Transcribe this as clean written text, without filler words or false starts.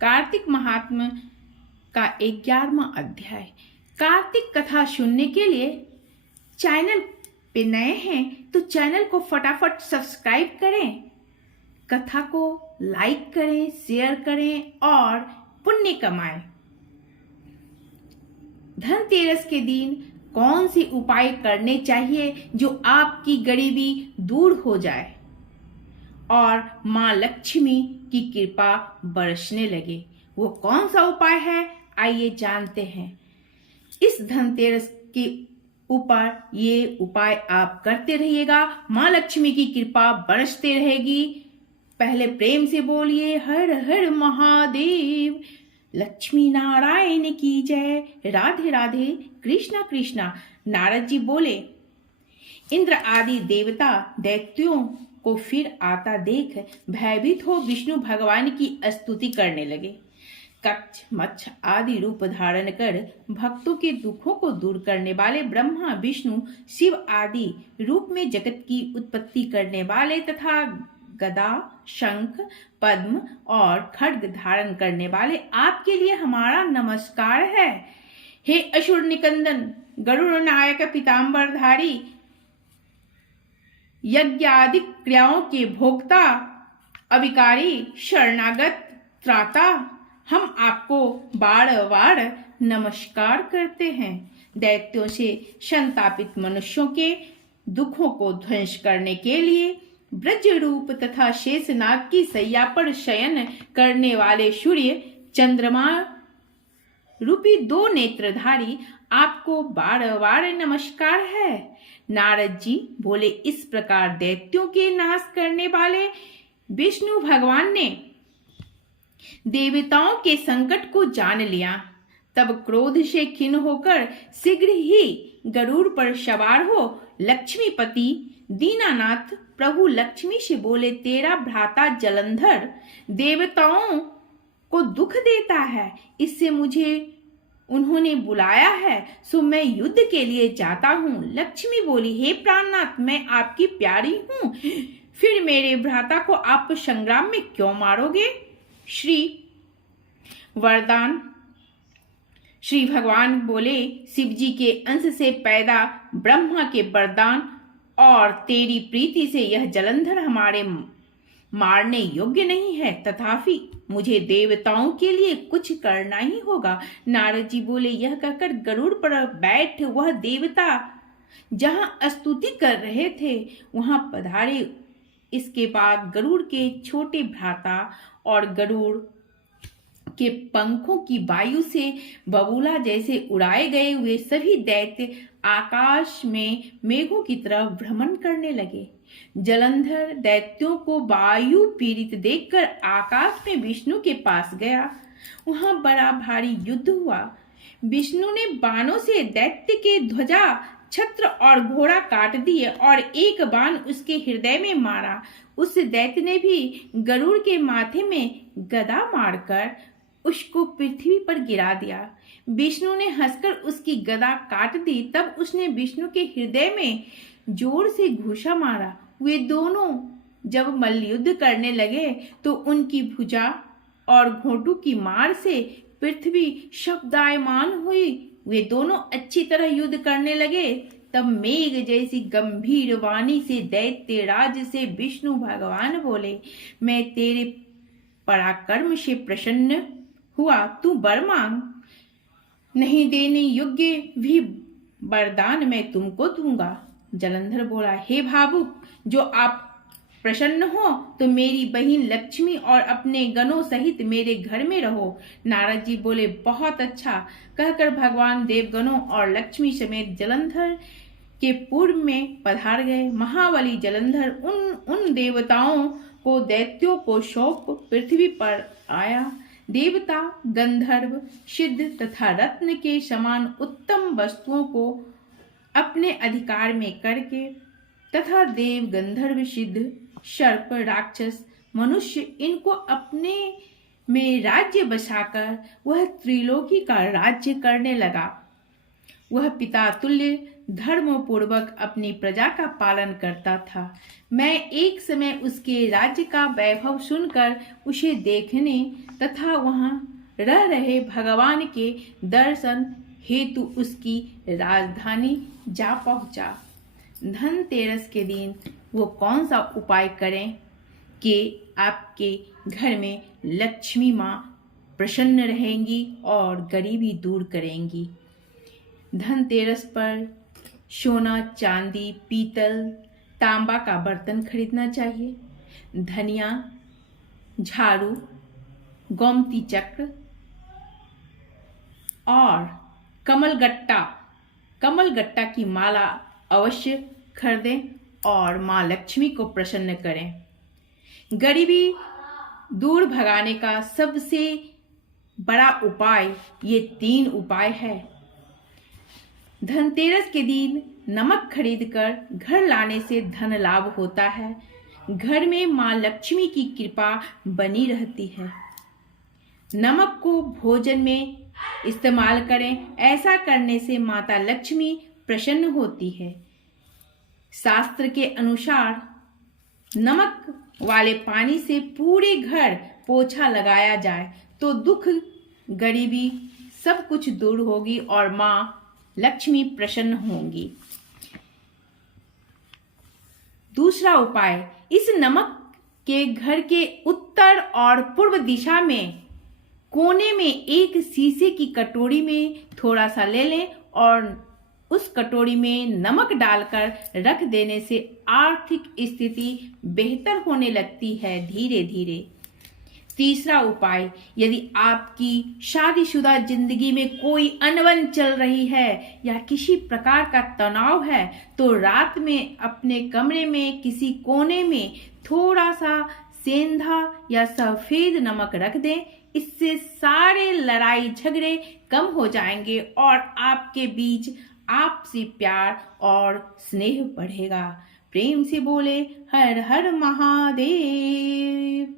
कार्तिक महात्म्य का 11वां अध्याय। कार्तिक कथा सुनने के लिए चैनल पे नए हैं तो चैनल को फटाफट सब्सक्राइब करें, कथा को लाइक करें, शेयर करें और पुण्य कमाएं। धनतेरस के दिन कौन से उपाय करने चाहिए जो आपकी गरीबी दूर हो जाए और माँ लक्ष्मी की कृपा बरसने लगे? वो कौन सा उपाय है, आइए जानते हैं। इस धनतेरस के ऊपर ये उपाय आप करते रहिएगा, माँ लक्ष्मी की कृपा बरसते रहेगी। पहले प्रेम से बोलिए हर हर महादेव, लक्ष्मी नारायण की जय, राधे राधे, कृष्णा कृष्णा। नारद जी बोले, इंद्र आदि देवता दैत्यों को फिर आता देख भयभीत हो विष्णु भगवान की स्तुति करने लगे। कच्छ मच्छ आदि रूप धारण कर भक्तों के दुखों को दूर करने वाले ब्रह्मा विष्णु शिव आदि रूप में जगत की उत्पत्ति करने वाले तथा गदा शंख पद्म और खड्ग धारण करने वाले आपके लिए हमारा नमस्कार है। हे असुर निकंदन, गरुड़ नायक पीताम्बरधारी, यज्ञ आदि क्रियाओं के भोक्ता, अविकारी, शरणागत त्राता, हम आपको बार बार नमस्कार करते हैं। दैत्यों से संतापित मनुष्यों के दुखों को ध्वंस करने के लिए ब्रज रूप तथा शेषनाग की सैया पर शयन करने वाले सूर्य चंद्रमा रूपी 2 नेत्रधारी आपको बार बार नमस्कार है। नारद जी बोले, इस प्रकार दैत्यों के नाश करने वाले विष्णु भगवान ने देवताओं के संकट को जान लिया। तब क्रोध से खिन्न होकर शीघ्र ही गरुड़ पर सवार हो लक्ष्मीपति दीनानाथ प्रभु लक्ष्मी से बोले, तेरा भ्राता जलंधर देवताओं को दुख देता है, इससे मुझे उन्होंने बुलाया है, सो मैं युद्ध के लिए जाता हूँ। लक्ष्मी बोली, हे प्राणनाथ, मैं आपकी प्यारी हूँ, फिर मेरे भ्राता को आप संग्राम में क्यों मारोगे? श्री वरदान। श्री भगवान बोले, शिव जी के अंश से पैदा ब्रह्मा के वरदान और तेरी प्रीति से यह जलंधर हमारे मारने योग्य नहीं है, तथापि मुझे देवताओं के लिए कुछ करना ही होगा। नारद जी बोले, यह कहकर गरुड़ पर बैठ वह देवता जहां स्तुति कर रहे थे वहां पधारे। इसके बाद गरुड़ के छोटे भ्राता और गरुड़ के पंखों की वायु से बबूला जैसे उड़ाए गए हुए सभी दैत्य आकाश में मेघों की तरह भ्रमण करने लगे। जलंधर दैत्यों को वायु पीड़ित देखकर आकाश में विष्णु के पास गया। वहां बड़ा भारी युद्ध हुआ। विष्णु ने बाणों से दैत्य के ध्वजा, छत्र और घोड़ा काट दिए और एक बाण उसके हृदय में मारा। उस दैत्य ने भी गरुड़ के माथे में गदा मारकर उसको पृथ्वी पर गिरा दिया। विष्णु ने हंसकर उसकी गदा काट दी। तब उसने विष्णु के हृदय में जोर से घूसा मारा। वे दोनों जब मल्लयुद्ध करने लगे तो उनकी भुजा और घोंटू की मार से पृथ्वी शब्दायमान हुई। वे दोनों अच्छी तरह युद्ध करने लगे। तब मेघ जैसी गंभीर वाणी से दैत्य राज से विष्णु भगवान बोले, मैं तेरे पराक्रम से प्रसन्न हुआ, तू वर मांग, नहीं देने योग्य भी वरदान मैं तुमको दूंगा। जलंधर बोला, हे भावुक, जो आप प्रसन्न हो तो मेरी बहन लक्ष्मी और अपने गणों सहित मेरे घर में रहो। नारद जी बोले, बहुत अच्छा। कहकर भगवान देवगणों और लक्ष्मी समेत जलंधर के पूर्व में पधार गए। महाबली जलंधर उन देवताओं को दैत्यों को सौंप पृथ्वी पर आया। देवता गंधर्व सिद्ध तथा रत्न के समान उत्तम वस्तुओं को अपने अधिकार में करके तथा देव गंधर्व सिद्ध सर्प राक्षस मनुष्य इनको अपने में राज्य बसाकर वह त्रिलोकी का राज्य करने लगा। वह पिता तुल्य धर्म पूर्वक अपनी प्रजा का पालन करता था। मैं एक समय उसके राज्य का वैभव सुनकर उसे देखने तथा वहां रह रहे भगवान के दर्शन हेतु उसकी राजधानी जा पहुंचा। धनतेरस के दिन वो कौन सा उपाय करें कि आपके घर में लक्ष्मी माँ प्रसन्न रहेंगी और गरीबी दूर करेंगी। धनतेरस पर सोना, चांदी, पीतल, तांबा का बर्तन खरीदना चाहिए। धनिया, झाड़ू, गोमती चक्र और कमलगट्टा की माला अवश्य खरीदें और माँ लक्ष्मी को प्रसन्न करें। गरीबी दूर भगाने का सबसे बड़ा उपाय ये 3 उपाय है। धनतेरस के दिन नमक खरीदकर घर लाने से धन लाभ होता है। घर में माँ लक्ष्मी की कृपा बनी रहती है। नमक को भोजन में इस्तेमाल करें। ऐसा करने से माता लक्ष्मी प्रसन्न होती है। शास्त्र के अनुसार नमक वाले पानी से पूरे घर पोछा लगाया जाए तो दुख, गरीबी सब कुछ दूर होगी और माँ लक्ष्मी प्रसन्न होंगी। दूसरा उपाय, इस नमक के घर के उत्तर और पूर्व दिशा में कोने में एक शीशे की कटोरी में थोड़ा सा ले लें और उस कटोरी में नमक डालकर रख देने से आर्थिक स्थिति बेहतर होने लगती है धीरे धीरे। तीसरा उपाय, यदि आपकी शादीशुदा जिंदगी में कोई अनबन चल रही है या किसी प्रकार का तनाव है तो रात में अपने कमरे में किसी कोने में थोड़ा सा सेंधा या सफेद नमक रख दें। इससे सारे लड़ाई झगड़े कम हो जाएंगे और आपके बीच आपसी प्यार और स्नेह बढ़ेगा। प्रेम से बोले हर हर महादेव।